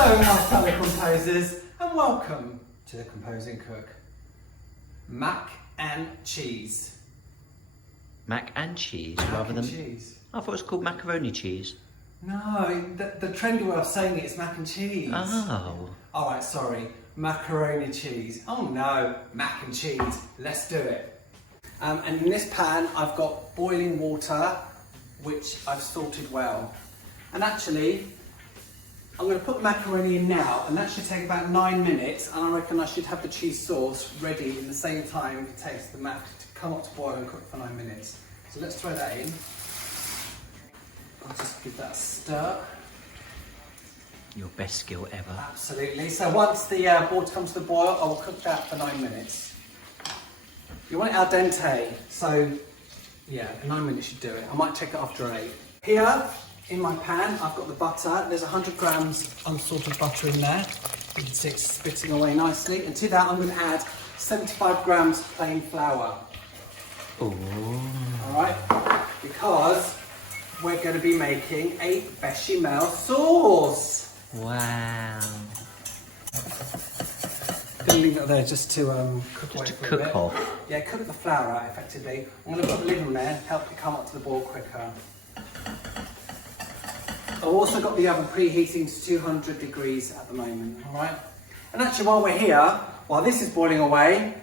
Hello my fellow composers and welcome to the Composing Cook. Mac and cheese. Mac and cheese Mac rather and than cheese. I thought it was called macaroni cheese. No, the trendy way of saying it is mac and cheese. Oh. Alright, sorry. Macaroni cheese. Oh no, mac and cheese. Let's do it. And in this pan I've got boiling water which I've salted well. And actually I'm going to put the macaroni in now, and that should take about 9 minutes, and I reckon I should have the cheese sauce ready in the same time it takes the mac to come up to boil and cook for 9 minutes. So let's throw that in. I'll just give that a stir. Your best skill ever. Absolutely. So once the water comes to the boil, I will cook that for 9 minutes. You want it al dente, so yeah, 9 minutes should do it. I might check it after 8. Here, in my pan, I've got the butter. There's 100 grams unsalted butter in there. You can see it's spitting away nicely. And to that, I'm going to add 75 grams plain flour. Ooh. All right, because we're going to be making a bechamel sauce. Wow. Gonna leave it there just to cook away Just to for a cook bit. off. Yeah, cook the flour out effectively. I'm going to put the lid on there, help it come up to the boil quicker. I've also got the oven preheating to 200 degrees at the moment, all right? And actually while we're here, while this is boiling away,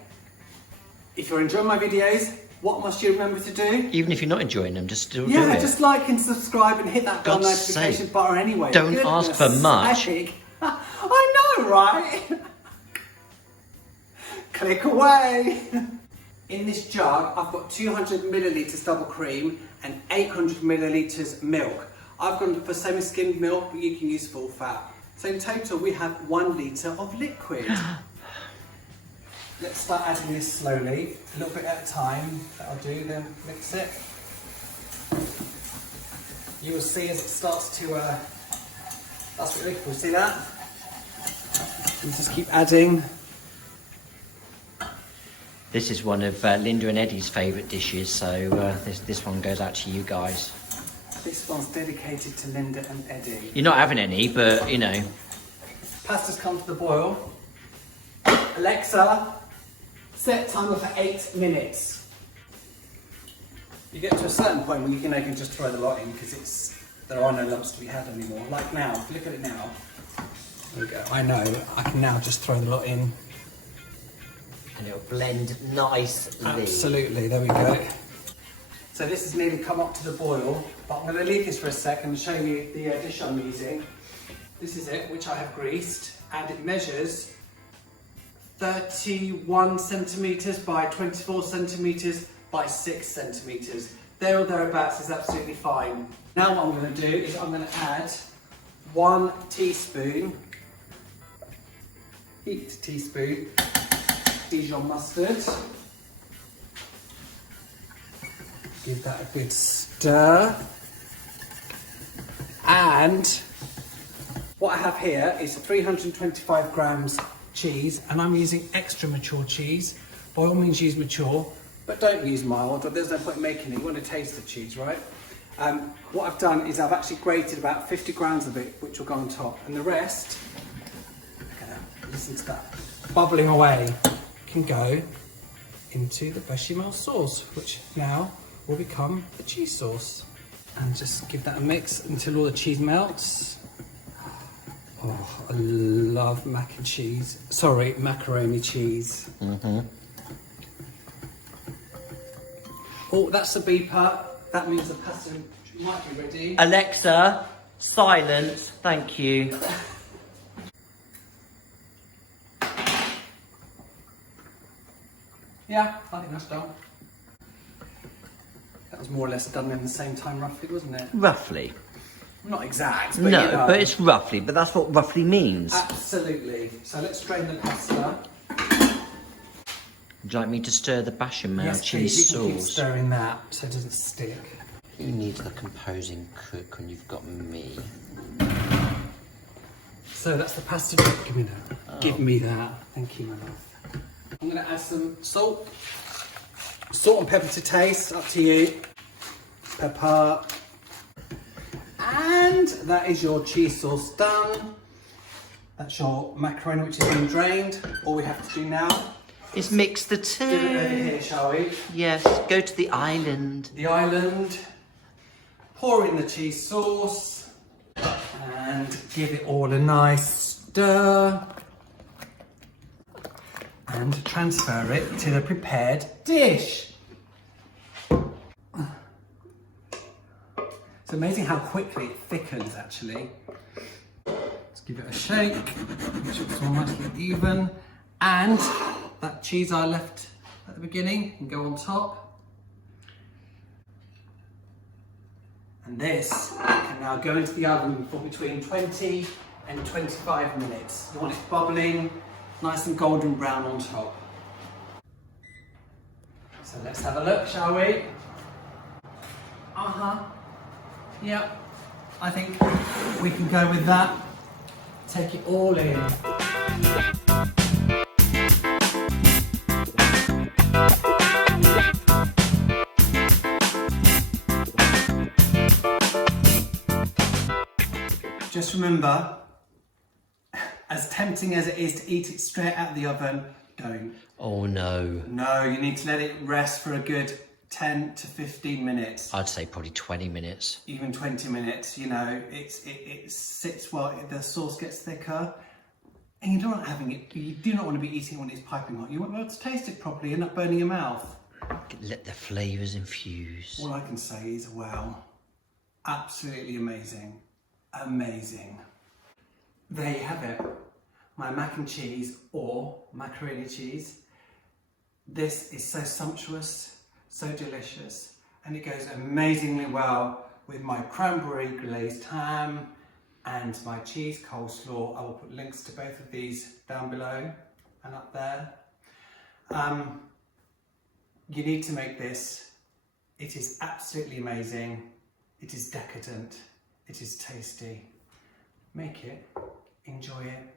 if you're enjoying my videos, what must you remember to do? Even if you're not enjoying them, just still do it. Yeah, just like and subscribe and hit that bell God's notification sake. button anyway. Don't ask for much. I know, right? Click away. In this jug, I've got 200 millilitres double cream and 800 millilitres milk. I've gone for semi-skimmed milk, but you can use full fat. So in total, we have 1 litre of liquid. Let's start adding this slowly, a little bit at a time. That'll do, then mix it. You will see as it starts to, that's what liquid, see that? And just keep adding. This is one of Linda and Eddie's favourite dishes, so this one goes out to you guys. This one's dedicated to Linda and Eddie. You're not having any, but you know. Pasta's come to the boil. Alexa, set timer for 8 minutes. You get to a certain point where you can just throw the lot in because there are no lumps to be had anymore. Like now, if you look at it now. There we go. I know, I can now just throw the lot in. And it'll blend nicely. Absolutely, there we go. So this has nearly come up to the boil, but I'm going to leave this for a second and show you the dish I'm using. This is it, which I have greased, and it measures 31 centimetres by 24 centimetres by 6 centimetres. There or thereabouts is absolutely fine. Now what I'm going to do is I'm going to add 1 teaspoon, heaped teaspoon, Dijon mustard. Give that a good stir. And what I have here is 325 grams cheese, and I'm using extra mature cheese. By all means use mature, but don't use mild, or there's no point in making it. You want to taste the cheese, right? What I've done is I've actually grated about 50 grams of it, which will go on top, and the rest, look at that, listen to that, bubbling away, can go into the bechamel sauce, which now will become the cheese sauce. And just give that a mix until all the cheese melts. Oh, I love mac and cheese. Sorry, macaroni cheese. Mm-hmm. Oh, that's the beeper. That means the pasta might be ready. Alexa, silence, thank you. Yeah, I think that's done. That was more or less done in the same time, roughly, wasn't it? Roughly. Not exact, but No, you know. but it's roughly, but that's what roughly means. Absolutely. So let's strain the pasta. Would you like me to stir the bechamel Yes, cheese please. You can keep sauce? stirring that so it doesn't stick. Who needs the composing cook when you've got me? So that's the pasta. Give me that. Oh. Give me that. Thank you, my love. I'm going to add some salt. Salt and pepper to taste, up to you. Pepper. And that is your cheese sauce done. That's your macaroni, which has been drained. All we have to do now is mix the two. do it over here, shall we? Yes, go to the island. The island, pour in the cheese sauce, and give it all a nice stir. And transfer it to the prepared dish. It's amazing how quickly it thickens, actually. Let's give it a shake, make sure it's all nicely even. And that cheese I left at the beginning can go on top. And this can now go into the oven for between 20 and 25 minutes. You want it bubbling, nice and golden brown on top. So let's have a look, shall we? Yep, I think we can go with that. Take it all in. Just remember, as tempting as it is to eat it straight out of the oven, don't. Oh no. No, you need to let it rest for a good 10 to 15 minutes. I'd say probably 20 minutes. Even 20 minutes, you know, it sits well, the sauce gets thicker. And you don't you do not want to be eating it when it's piping hot. You want to be able to taste it properly and not burning your mouth. Let the flavours infuse. All I can say is, wow, absolutely amazing. Amazing. There you have it. My mac and cheese or macaroni cheese. This is so sumptuous, so delicious, and it goes amazingly well with my cranberry glazed ham and my cheese coleslaw. I will put links to both of these down below and up there. You need to make this. It is absolutely amazing. It is decadent. It is tasty. Make it, enjoy it,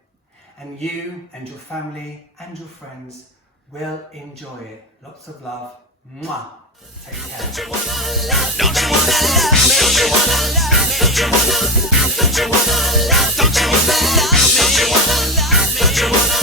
and you and your family and your friends will enjoy it. Lots of love. Mwah. Take care. Don't you wanna love me? Don't you wanna love me? Don't you wanna love me? Don't you wanna love me? Don't you wanna love me? Don't you wanna love me? Don't you wanna